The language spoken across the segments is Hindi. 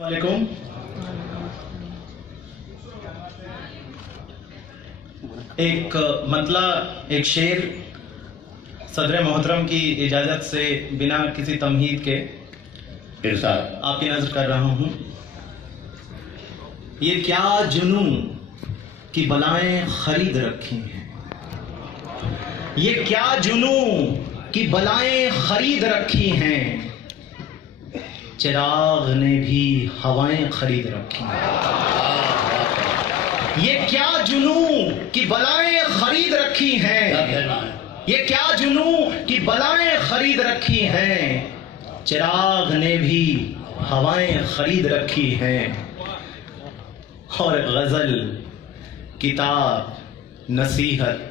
वालेकुम। एक मतला एक शेर सदर मोहतरम की इजाज़त से बिना किसी तमहीद के इरशाद आपकी नजर कर रहा हूँ। ये क्या जुनून की बलाएं खरीद रखी हैं, ये क्या जुनून की बलाएं खरीद रखी हैं, चिराग ने भी हवाएं खरीद रखी हैं। ये क्या जुनून की बलाएं खरीद रखी हैं, ये क्या जुनून की बलाएं खरीद रखी हैं, चिराग ने भी हवाएं खरीद रखी हैं। और गजल किताब नसीहत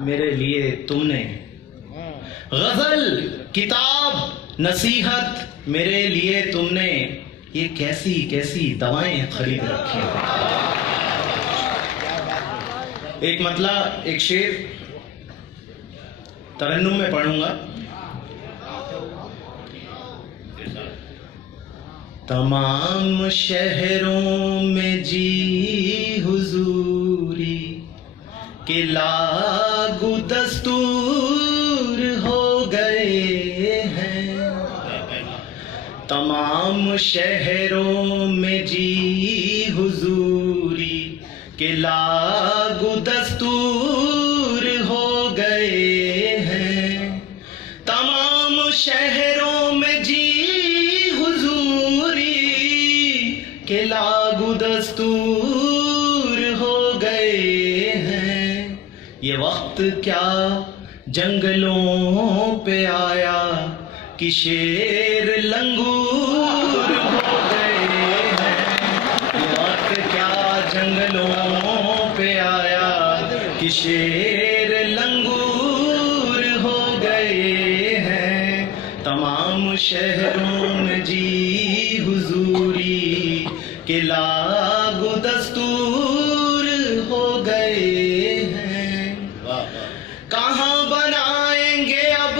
मेरे लिए तुमने, गजल किताब नसीहत मेरे लिए तुमने, ये कैसी कैसी दवाएं खरीद रखी हैं। एक मतला एक शेर तरन्नुम में पढ़ूंगा। तमाम शहरों में जी हुजूरी के लागू दस्तूर हो गए हैं, तमाम शहरों में जी हुजूरी के लागू दस्तूर हो गए हैं, तमाम शहरों में जी हुजूरी के लागू दस्तूर हो गए हैं। ये वक्त क्या जंगलों पे आया कि शेर लंगूर हो गए हैं, ये वक्त क्या जंगलों पे आया कि शेर लंगूर हो गए हैं, तमाम शहरों में जी हुजूरी के लागू दस्तूर हो गए हैं। कहाँ बनाएंगे अब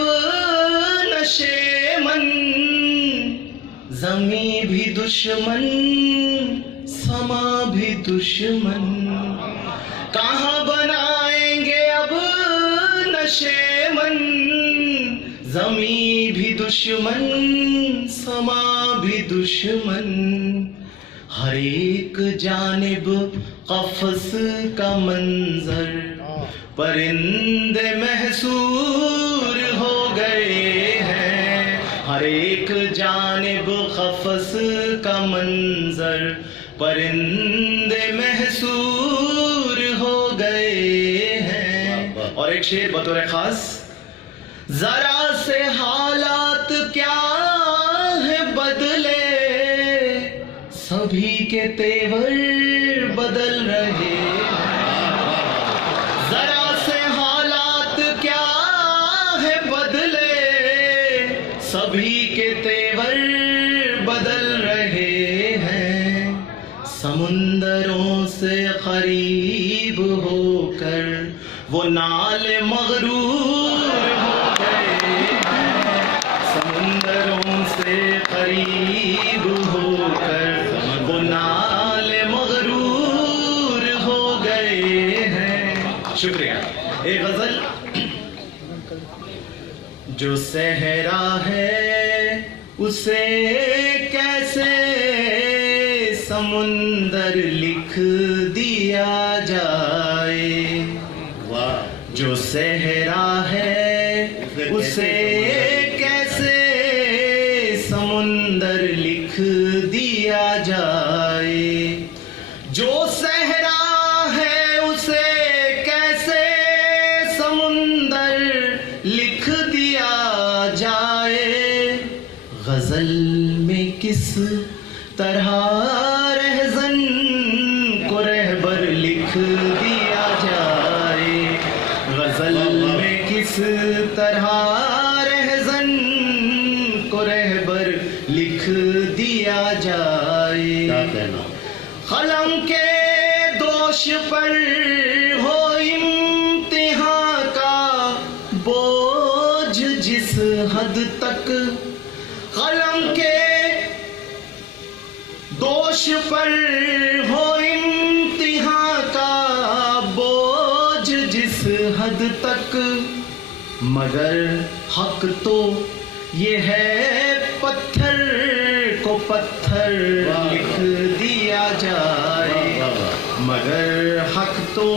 नशेमन, ज़मीं भी दुश्मन समा भी दुश्मन, कहाँ बनाएंगे अब नशेमन, ज़मीं भी दुश्मन समा भी दुश्मन। हर एक जानिब क़फ़स का मंजर, परिंदे महसूर हो गए हैं, हर एक जानिब क़फ़स का मंजर, परिंदे महसूर हो गए हैं। और एक शेर बतौर खास, जरा से हालात क्या है बदले, सभी के तेवर बदल रहे हैं, जरा से हालात क्या है बदले, सभी के तेवर बदल रहे हैं। समुंदरों से करीब होकर वो नाले मगरूर हो गए हैं, समुंदरों से करीब होकर वो नाले मगरूर हो गए हैं। शुक्रिया। एक गजल, जो सहरा है उसे कैसे समुंदर लिख दिया जाए, जो सहरा है उसे कैसे समुंदर लिख दिया जाए, जो सहरा है उसे कैसे समुंदर लिख दिया जाए। गजल में किस तरह रहज़न को रहबर लिख दिया जाए, गजल में किस तरह रहज़न को रहबर लिख दिया जाए। कलम के दोष पर हो इम्तिहान का बोझ जिस हद तक, कलम के दोष पर हो इम्तिहां का बोझ जिस हद तक, मगर हक तो ये है पत्थर को पत्थर लिख दिया जाए, मगर हक तो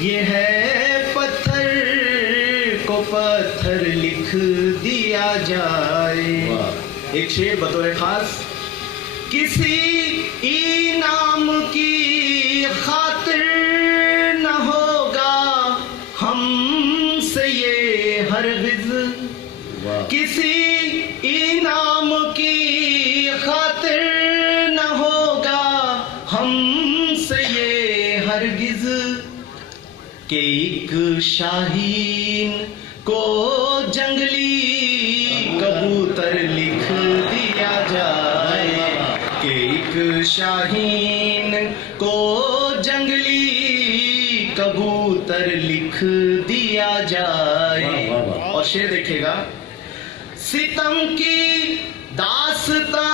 ये है पत्थर को पत्थर लिख दिया जाए। एक शेर बतौर खास, किसी इनाम की खातिर न होगा हमसे ये हरगिज़, किसी इनाम की खातिर न होगा हमसे ये हरगिज़, कि एक शाहीन को जंगली कबूतर लिख दिया जाए, कि एक शाहीन को जंगली कबूतर लिख दिया जाए। और शेर देखिएगा, सितम की दास्तां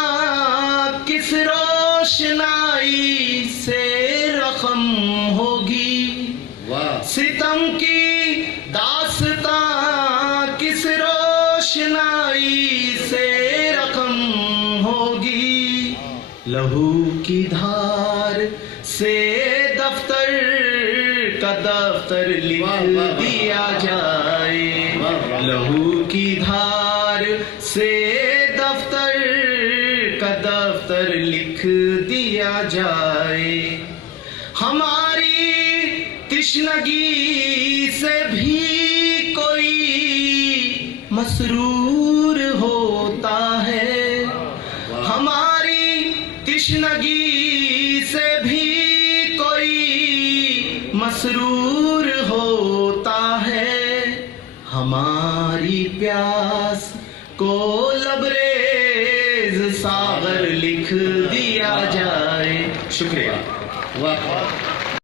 किस रोशनाई से रकम होगी, सितम की दास्तां किस रोशनाई से रकम होगी, लहू की धार से दफ्तर का दफ्तर लिख दिया जाए, लहू की धार से दफ्तर का दफ्तर लिख दिया जाए। हमारी तिश्नगी से भी कोई मसरूर होता है, हमारी तिश्नगी से भी कोई मसरूर होता है, हमारी प्यास को लबरेज सागर लिख दिया जाए। शुक्रिया। वाह।